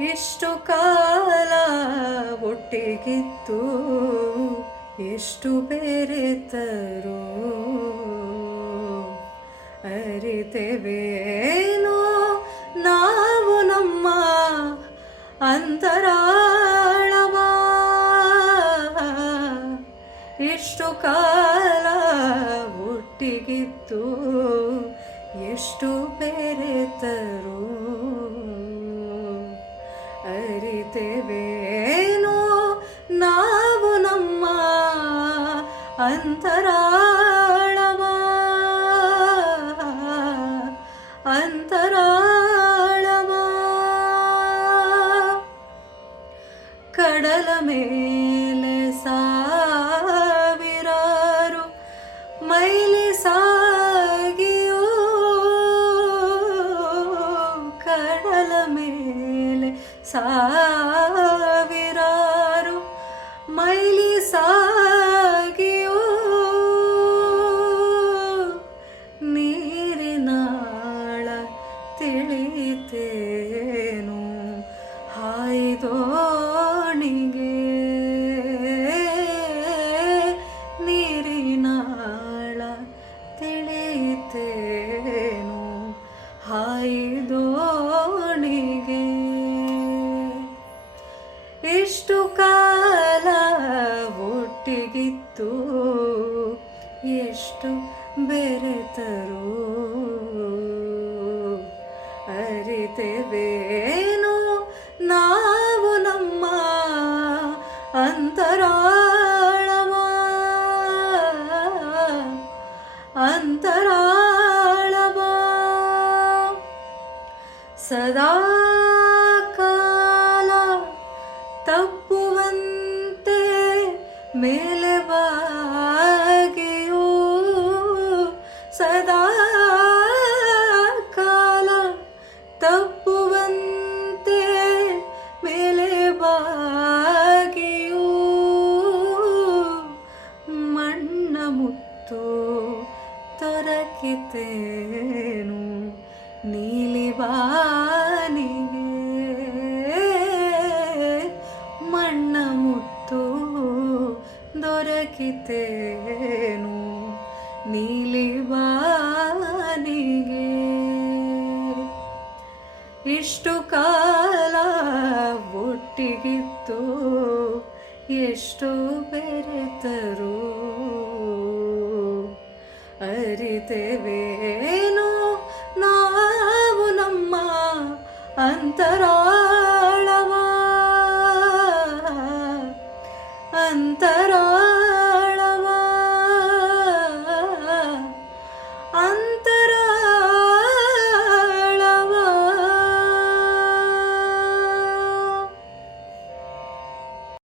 ಇಷ್ಟು ಕಾಲ ಒಟ್ಟಿಗಿತ್ತು ಎಷ್ಟು ಬೇರೆತರು? ಅರಿತೆವೇನೋ? ನಾವು ನಮ್ಮ ಅಂತರಾಳವ. ಇಷ್ಟು ಕಾಲ ಒಟ್ಟಿಗಿತ್ತು ಎಷ್ಟು ಬೆರೆತರು? ಅರಿತೆವೇನೋ ನಾವು ನಮ್ಮ ಅಂತರಾಳವ ಅಂತರಾಳವ ಕಡಲ ಮೇಲೆ ಸಾವಿರಾರು ಮೈಲಿ ಸಾಗಿಯೋ ನೀರಿನಾಳ ತಿಳಿತೇನು ಎಷ್ಟು ಕಾಲ ಒಟ್ಟಿಗಿತ್ತು? ಎಷ್ಟು ಬೆರೆತರು? ಅರಿತೆವೇನು? ನಾವು ನಮ್ಮ ಅಂತರಾಳವ? ಅಂತರಾಳವ? ಸದಾ ಮೇಲೆ ಬಾಗಿಯೂ ಸದಾ ಕಾಲ ತಪ್ಪುವಂತೆ ಮೇಲೆ ಬಾಗಿಯೂ ಮಣ್ಣ ಮುತ್ತು ತೊರಕಿತೇನು ನೀಲಿ ದೊರಕಿತೇನು? ನೀಲಿ ಬಾಲನಿಗೆ ಇಷ್ಟು ಕಾಲ ಒಟ್ಟಿಗಿತ್ತು ಎಷ್ಟು ಬೆರೆತರು? ಅರಿತೆವೇನು? ನಾವು ನಮ್ಮ ಅಂತರಾಳವ? ಅಂತರಾ